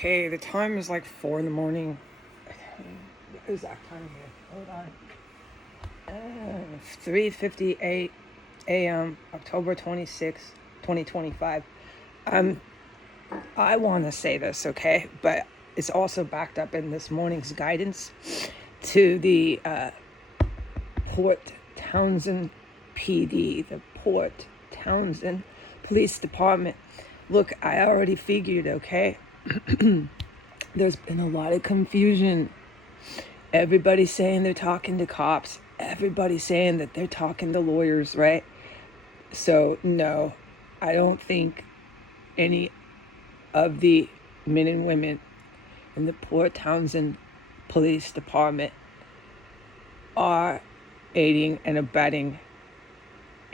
Okay, the time is like 4 in the morning. The exact time here. Hold on. 3:58 a.m. October 26, 2025. I want to say this, okay? But it's also backed up in this morning's guidance to the Port Townsend PD, the Port Townsend Police Department. Look, I already figured, okay? There's been a lot of confusion. Everybody's saying they're talking to cops. Everybody's saying that they're talking to lawyers, right? So, no, I don't think any of the men and women in the Port Townsend Police Department are aiding and abetting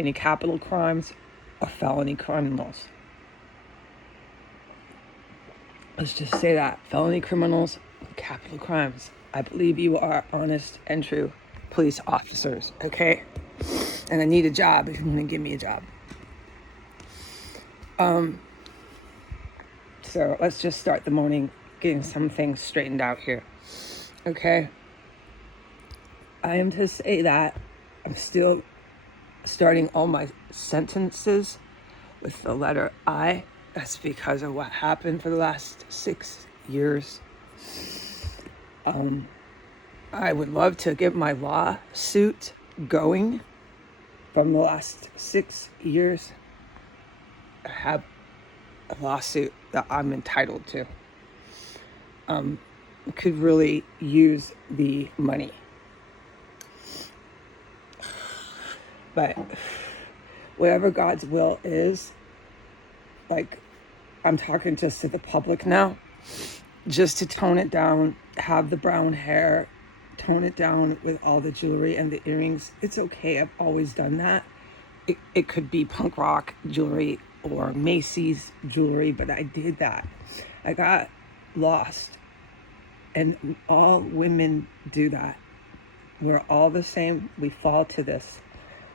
any capital crimes or felony criminals. Let's just say that. Felony criminals, capital crimes. I believe you are honest and true police officers, okay? And I need a job if you're going to give me a job. So let's just start the morning getting some things straightened out here, okay? I am to say that I'm still starting all my sentences with the letter I. That's because of what happened for the last 6 years. I would love to get my lawsuit going from the last 6 years. I have a lawsuit that I'm entitled to. Could really use the money. But whatever God's will is, like, I'm talking just to the public now, just to tone it down, have the brown hair, tone it down with all the jewelry and the earrings. It's okay. I've always done that. It could be punk rock jewelry or Macy's jewelry, but I did that. I got lost. And all women do that. We're all the same. We fall to this.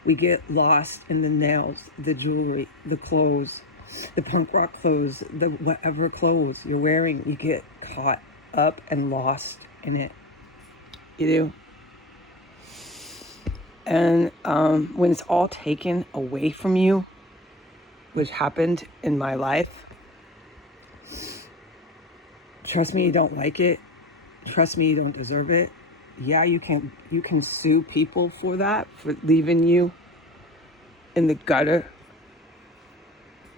We get lost in the nails, the jewelry, the clothes, the punk rock clothes, the whatever clothes you're wearing. You get caught up and lost in it. You do. And when it's all taken away from you, which happened in my life, trust me, you don't like it. Trust me, you don't deserve it. Yeah, you can sue people for that, for leaving you in the gutter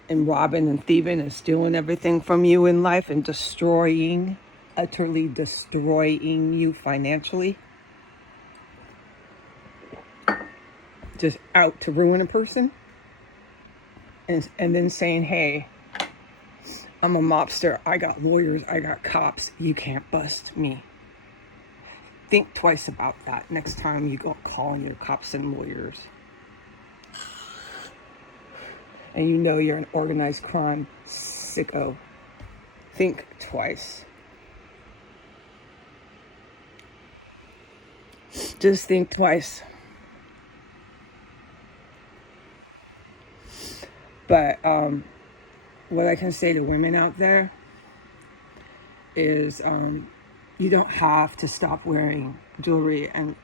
and robbing and thieving and stealing everything from you in life and utterly destroying you financially. Just out to ruin a person. And then saying, hey, I'm a mobster. I got lawyers. I got cops. You can't bust me. Think twice about that next time you go calling your cops and lawyers. And you know you're an organized crime sicko. Think twice. Just think twice. But what I can say to women out there is you don't have to stop wearing jewelry and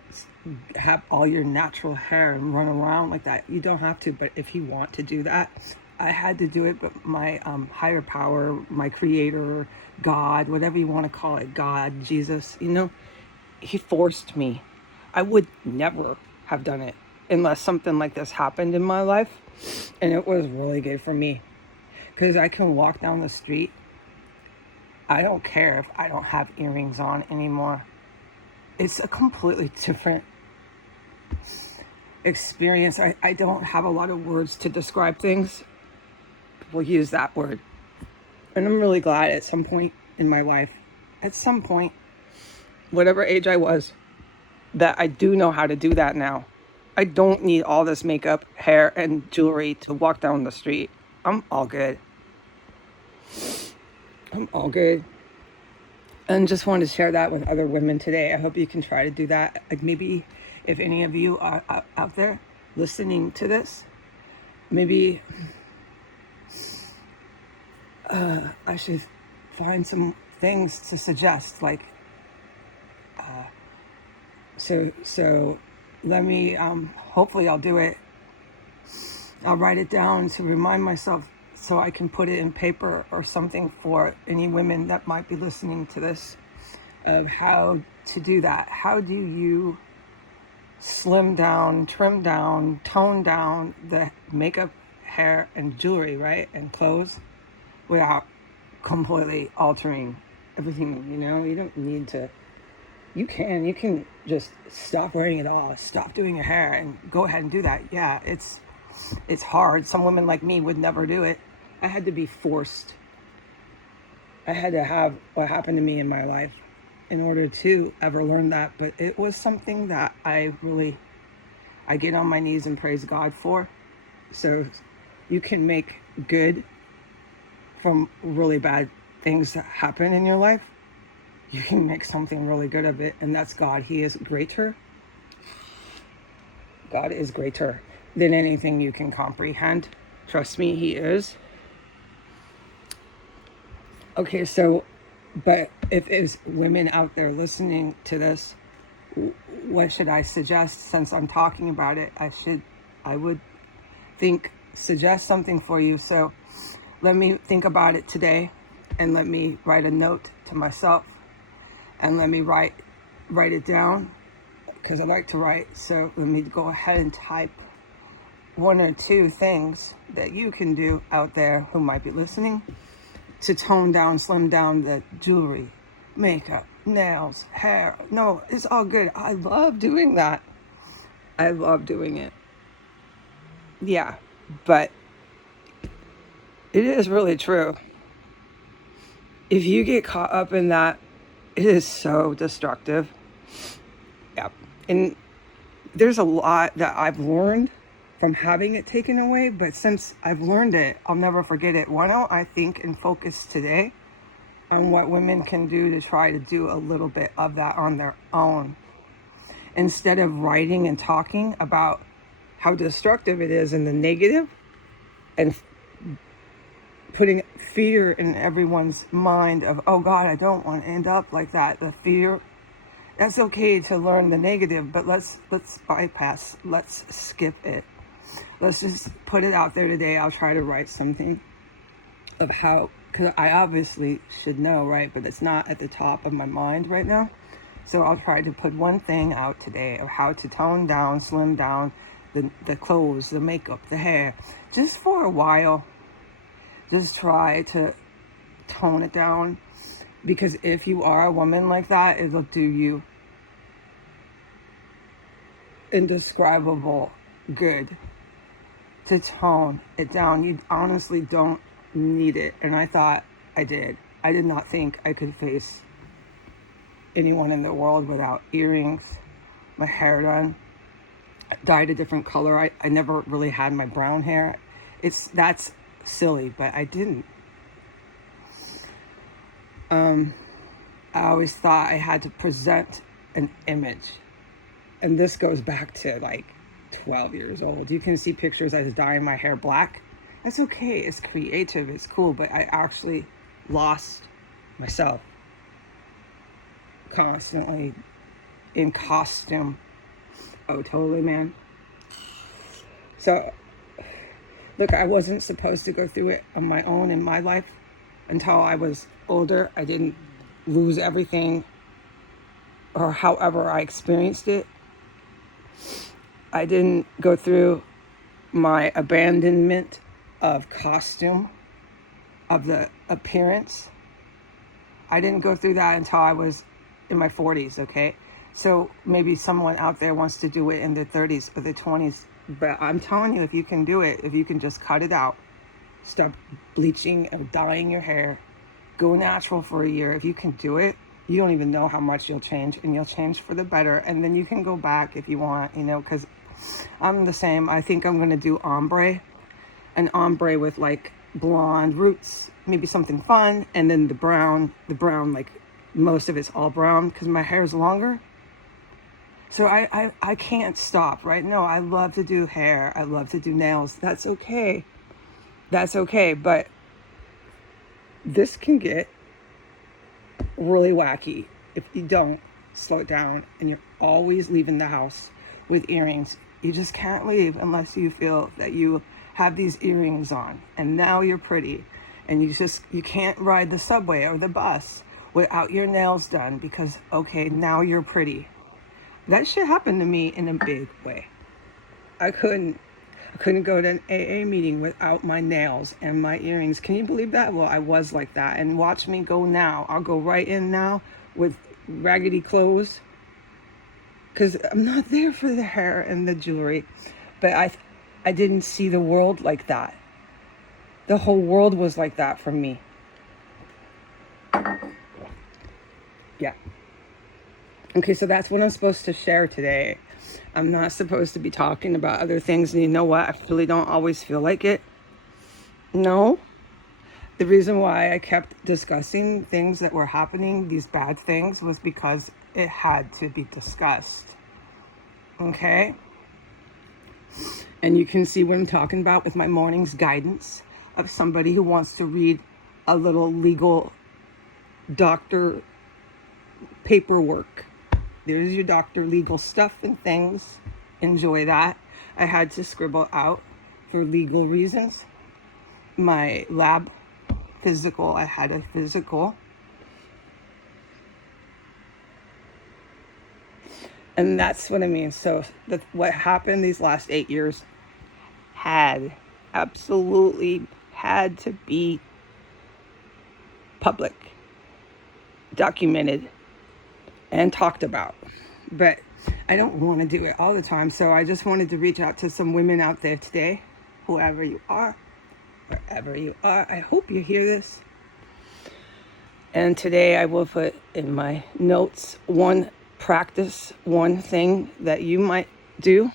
have all your natural hair and run around like that. You don't have to, but if you want to do that, I had to do it, but my higher power, my creator, God, whatever you want to call it, God, Jesus, he forced me. I would never have done it unless something like this happened in my life. And it was really good for me because I can walk down the street. I don't care if I don't have earrings on anymore. It's a completely different experience. I don't have a lot of words to describe things. People use that word. And I'm really glad at some point in my life, at some point, whatever age I was, that I do know how to do that now. I don't need all this makeup, hair, and jewelry to walk down the street. I'm all good. And just wanted to share that with other women today. I hope you can try to do that. Like, maybe if any of you are out there listening to this, maybe I should find some things to suggest, like, so let me, hopefully I'll do it. I'll write it down to remind myself so I can put it in paper or something for any women that might be listening to this, of how to do that. How do you slim down, trim down, tone down the makeup, hair, and jewelry, right? And clothes without completely altering everything, You don't need to. You can just stop wearing it all, stop doing your hair, and go ahead and do that. Yeah, it's hard. Some women like me would never do it. I had to be forced. I had to have what happened to me in my life in order to ever learn that. But it was something that I get on my knees and praise God for. So you can make good from really bad things that happen in your life. You can make something really good of it, and that's God. He is greater. God is greater than anything you can comprehend. Trust me, He is. Okay, so, but if there's women out there listening to this, what should I suggest? Since I'm talking about it, I would suggest something for you. So let me think about it today, and let me write a note to myself, and let me write it down, because I like to write. So let me go ahead and type 1 or 2 things that you can do out there who might be listening to tone down, slim down the jewelry, makeup, nails, hair. No, it's all good. I love doing that. I love doing it. Yeah, but it is really true. If you get caught up in that, it is so destructive. Yeah. And there's a lot that I've learned from having it taken away, but since I've learned it, I'll never forget it. Why don't I think and focus today on what women can do to try to do a little bit of that on their own, instead of writing and talking about how destructive it is and the negative, and putting fear in everyone's mind of, oh God, I don't want to end up like that. The fear. That's okay to learn the negative, but let's bypass. Let's skip it. Let's just put it out there today. I'll try to write something of how, because I obviously should know, right? But it's not at the top of my mind right now. So I'll try to put one thing out today of how to tone down, slim down the clothes, the makeup, the hair, just for a while. Just try to tone it down, because if you are a woman like that, it'll do you indescribable good to tone it down. You honestly don't need it. And I thought I did. I did not think I could face anyone in the world without earrings, my hair done, dyed a different color. I never really had my brown hair. That's silly, but I didn't. I always thought I had to present an image. And this goes back to like 12 years old. You can see pictures I was dyeing my hair black. That's okay. It's creative. It's cool. But I actually lost myself constantly in costume. Oh, totally, man. So, look, I wasn't supposed to go through it on my own in my life until I was older. I didn't lose everything, or however I experienced it. I didn't go through my abandonment of costume, of the appearance. I didn't go through that until I was in my 40s, okay? So maybe someone out there wants to do it in their 30s or their 20s. But I'm telling you, if you can do it, if you can just cut it out, stop bleaching and dyeing your hair, go natural for a year. If you can do it, you don't even know how much you'll change, and you'll change for the better. And then you can go back if you want, because I'm the same. I think I'm going to do an ombre with like blonde roots, maybe something fun. And then the brown, like most of it's all brown because my hair is longer. So I can't stop, right? No, I love to do hair. I love to do nails. That's okay. But this can get really wacky if you don't slow it down and you're always leaving the house with earrings. You just can't leave unless you feel that you have these earrings on and now you're pretty. And you can't ride the subway or the bus without your nails done because, okay, now you're pretty. That shit happened to me in a big way. I couldn't go to an AA meeting without my nails and my earrings. Can you believe that? Well, I was like that. And watch me go now. I'll go right in now with raggedy clothes because I'm not there for the hair and the jewelry. But I didn't see the world like that. The whole world was like that for me. Yeah. Okay, so that's what I'm supposed to share today. I'm not supposed to be talking about other things. And you know what? I really don't always feel like it. No. The reason why I kept discussing things that were happening, these bad things, was because it had to be discussed. Okay? And you can see what I'm talking about with my morning's guidance of somebody who wants to read a little legal doctor paperwork. There's your doctor legal stuff and things. Enjoy that. I had to scribble out for legal reasons. My lab physical, I had a physical. And that's what I mean. So what happened these last 8 years absolutely had to be public, documented, and talked about. But I don't want to do it all the time. So I just wanted to reach out to some women out there today, whoever you are, wherever you are. I hope you hear this. And today I will put in my notes one thing that you might do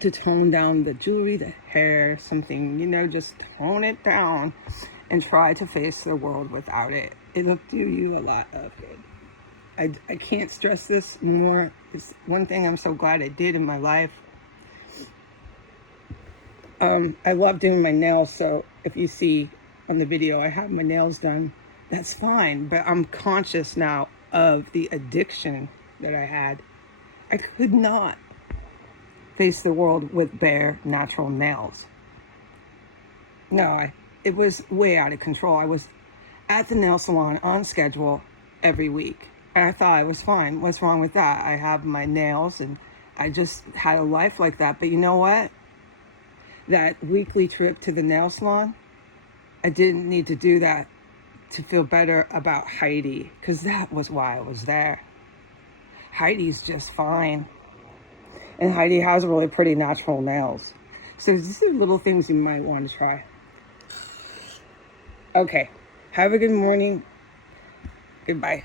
to tone down the jewelry, the hair, something, just tone it down and try to face the world without it. It'll do you a lot of good. I can't stress this more. It's one thing I'm so glad I did in my life. I love doing my nails, so if you see on the video I have my nails done, that's fine. But I'm conscious now of the addiction that I had. I could not face the world with bare natural nails. No, it was way out of control. I was at the nail salon on schedule every week. And I thought I was fine. What's wrong with that? I have my nails and I just had a life like that. But you know what? That weekly trip to the nail salon, I didn't need to do that to feel better about Heidi, because that was why I was there. Heidi's just fine. And Heidi has really pretty natural nails. So these are little things you might want to try. Okay. Have a good morning. Goodbye.